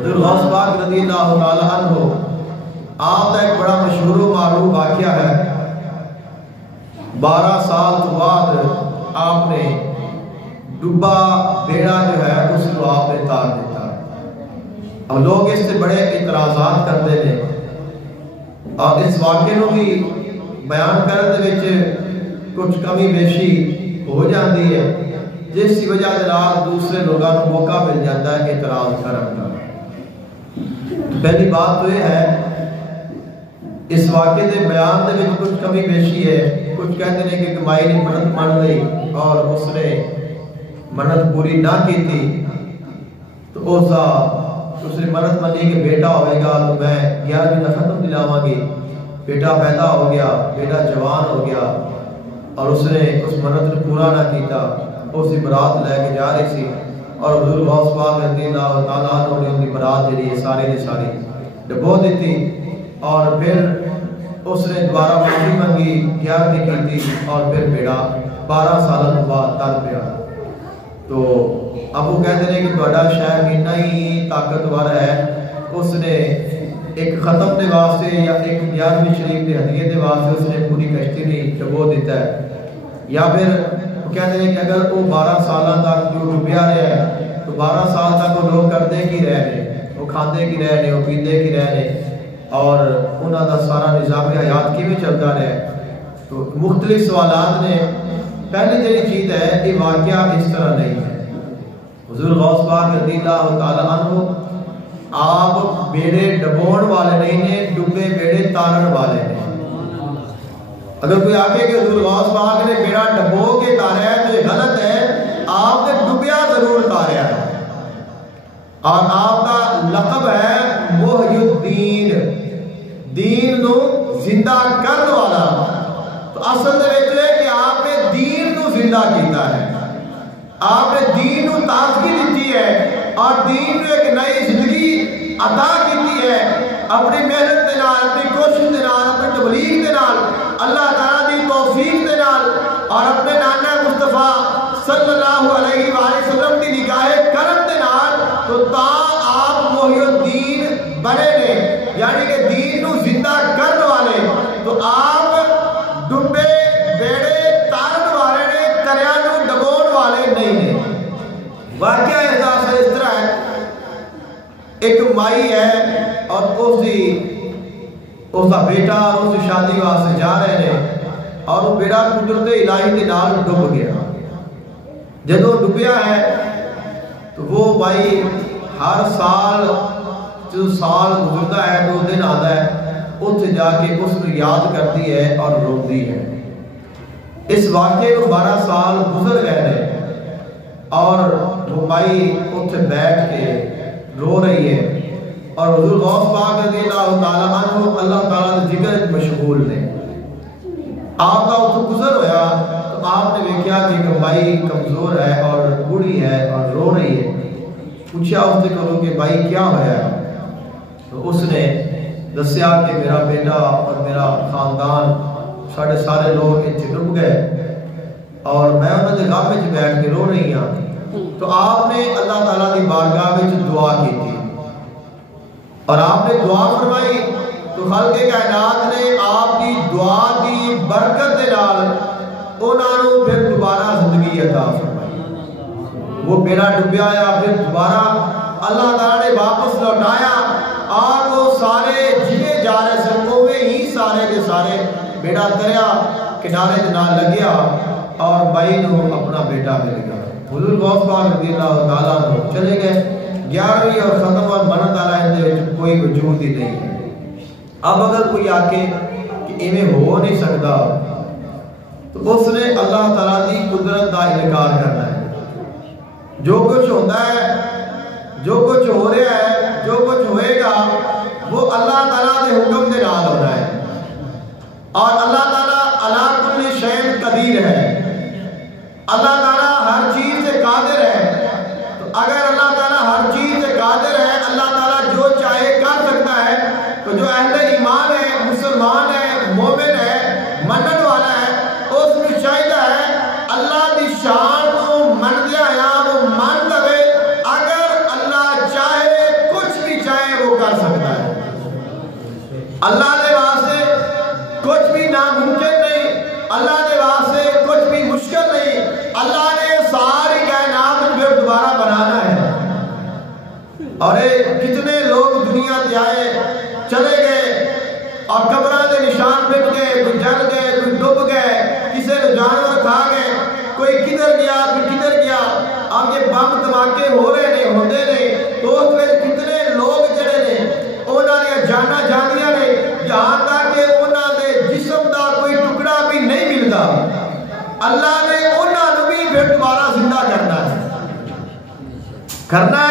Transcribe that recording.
حضور غوث پاک رضی اللہ تعالیٰ عنہ آپ کا ایک بڑا مشہور و معروف واقعہ ہے. 12 سال تو بعد آپ نے ڈبا بیڑا جو ہے اس کو آپ نے تار دیتا. اب لوگ اس سے بڑے اعتراضات کرتے ہیں اور اس واقعے کو بھی بیان کرنے وچ کچھ کمی بیشی ہو جاتی ہے جس کی وجہ سے دوسرے لوگوں کو موقع مل جاتا ہے اعتراض کرنے کا. پہلی بات تو یہ ہے اس واقعے کے بیان دے وچ کچھ کمی بیشی ہے. کچھ کہتے ہیں کہ کمائی نے منت مان لی اور اس نے منت پوری نہ کی تھی تو اس نے منت منی کہ بیٹا ہوئے گا تو میں 11ویں کا ختم دلاواں گی. بیٹا پیدا ہو گیا, بیٹا جوان ہو گیا اور اس نے اس منت کو پورا نہ کیتا. اس کی برات لے کے جا رہی سی اور حضور غوث پاک رضی اللہ تعالیٰ عنہ نے ان کی برات جڑی ہے ساری ڈبو دیتی اور پھر اس نے دوبارہ معافی منگی 11ویں کی تھی اور پھر بیڑا 12 سال بعد تر پیا. تو ابو کہتے ہیں کہ بڑا شہر اتنا ہی طاقتور ہے, اس نے ایک ختم دے واسطے یا ایک 11ویں شریف کے ہدیے دے واسطے اس نے پوری کشتی نہیں ڈبو دیتا ہے. یا پھر کہتے ہیں کہ اگر وہ 12 سال تک جو ڈبیا رہا ہے تو 12 سال تک وہ لوگ کرتے کی رہے ہیں, وہ کھاندے کی رہے ہیں, وہ پیندے کی رہے ہیں اور انہوں کا سارا نظام حیات کی بھی چلتا رہے. تو مختلف سوالات نے. پہلی جڑی چیز ہے یہ واقعہ اس طرح نہیں ہے. حضور غوث پاک رضی اللہ تعالیٰ عنہ آپ بیڑے ڈبون والے نہیں ہیں, ڈبے بیڑے تارن والے ہیں. اگر کوئی آگے کہ حضور غوث پاک نے بیڑا ڈبو کے تاریا ہے تو یہ غلط ہے. آپ نے ڈبیا ضرور تاریا ہے اور آپ کا لقب ہے محی الدین, دین نو زندہ کرنے والا. تو اصل میں ہے کہ آپ نے دین نو زندہ کیتا ہے, آپ نے دین نو تازگی دیتی ہے اور دین نو ایک نئی زندگی عطا کیتی ہے اپنی محنت دے نال, اپنی کوشش دے نال, اپنی تبلیغ دے نال, اللہ تعالیٰ دی توفیق دے نال اور اپنے نانا مصطفیٰ صلی اللہ علیہ وآلہ وسلم کی نگاہ کرم دے نال. تو تا آپ محی الدین بنے نے, یعنی کہ دین نو زندہ کرنے والے. تو آپ ڈبے بیڑے تارن والے نے, دریا نو ڈبون والے نہیں نے. واقعہ احساس اس طرح ہے, ایک مائی ہے اور اس کا بیٹا اس کی شادی واسطے جا رہے ہیں اور وہ بیڑا قدرت الہی کے نال ڈب گیا. جدو ڈبیا ہے تو وہ بھائی ہر سال جو سال گزرتا ہے تو دن آتا ہے اتنے جا کے اس کو یاد کرتی ہے اور روتی ہے. اس واقعے کو 12 سال گزر گئے ہیں اور وہ بھائی اتنے بیٹھ کے رو رہی ہے اور حضور غوث پاک رضی اللہ تعالیٰ عنہ اللہ تعالیٰ کے ذکر مشغول نے. آپ کا اتنے گزر ہویا تو آپ نے دیکھا کہ بھائی کمزور ہے اور بوڑھی ہے اور رو رہی ہے. پوچھا اس سے کرو کہ بھائی کیا ہوا ہے؟ تو اس نے دسیا کہ میرا بیٹا اور میرا خاندان سارے لوگ اتنے ڈب گئے اور میں انہوں نے غم میں بیٹھ کے رو رہی ہوں. تو آپ نے اللہ تعالیٰ کی بارگاہ میں دعا کی تھی اور آپ نے دعا فرمائی تو خلق کائنات نے آپ کی دعا کی برکت دے نال انہوں نے پھر دوبارہ زندگی عطا فرمائی. وہ بیڑا ڈبیا یا پھر دوبارہ اللہ تعالیٰ نے واپس لوٹایا اور وہ سارے جنہیں جا رہے سن وہ ہی سارے کے سارے بیڑا تریا کنارے دے نال لگیا اور بھائی نے اپنا بیٹا مل گیا. حضور غوث پاک رضی اللہ تعالیٰ عنہ چلے گئے. 11ویں اور ختم اور منت آلہ کوئی وجود ہی نہیں ہے. اب اگر کوئی آکے کہ ایمیں ہو نہیں سکتا تو اس نے اللہ تعالیٰ کی قدرت کا انکار کرنا ہے. جو کچھ ہوتا ہے, جو کچھ ہو رہا ہے, جو کچھ ہوئے گا وہ اللہ تعالیٰ کے حکم کے نال ہو رہا ہے اور اللہ تعالیٰ علی کل شیء قدیر ہے. اللہ تعالیٰ ہر چیز سے قادر ہے. تو اگر اللہ تعالیٰ ہر چیز سے قادر ہے, اللہ تعالیٰ جو چاہے کر سکتا ہے. تو جو اہل ایمان ہے, مسلمان ہے, مومن ہے, منن والا ہے, اس میں چاہیے ہے اللہ کی شان کو من دیا یا وہ مان لے. اگر اللہ چاہے کچھ بھی اللہ دے واسطے کچھ بھی ناممکن نہیں، اللہ دے واسطے کچھ بھی مشکل نہیں۔ اللہ نے ساری کائنات کو دوبارہ بنانا ہے، اور کتنے لوگ دنیا سے آئے چلے گئے اور قبراں دے نشان مٹ گئے، کوئی جل گئے، کوئی ڈوب گئے، کسی نے جانور کھا گئے، کوئی کدھر گیا کوئی کدھر گیا۔ اب یہ بم دھماکے ہو رہے نے ہوندے نے، تو اس میں کتنے لوگ جڑے نے انہاں نے جانا جانیاں نے، یہاں تک کہ انہاں دے جسم دا کوئی ٹکڑا بھی نہیں ملتا۔ اللہ نے انہاں نو بھی پھر دوبارہ زندہ کرنا ہے، کرنا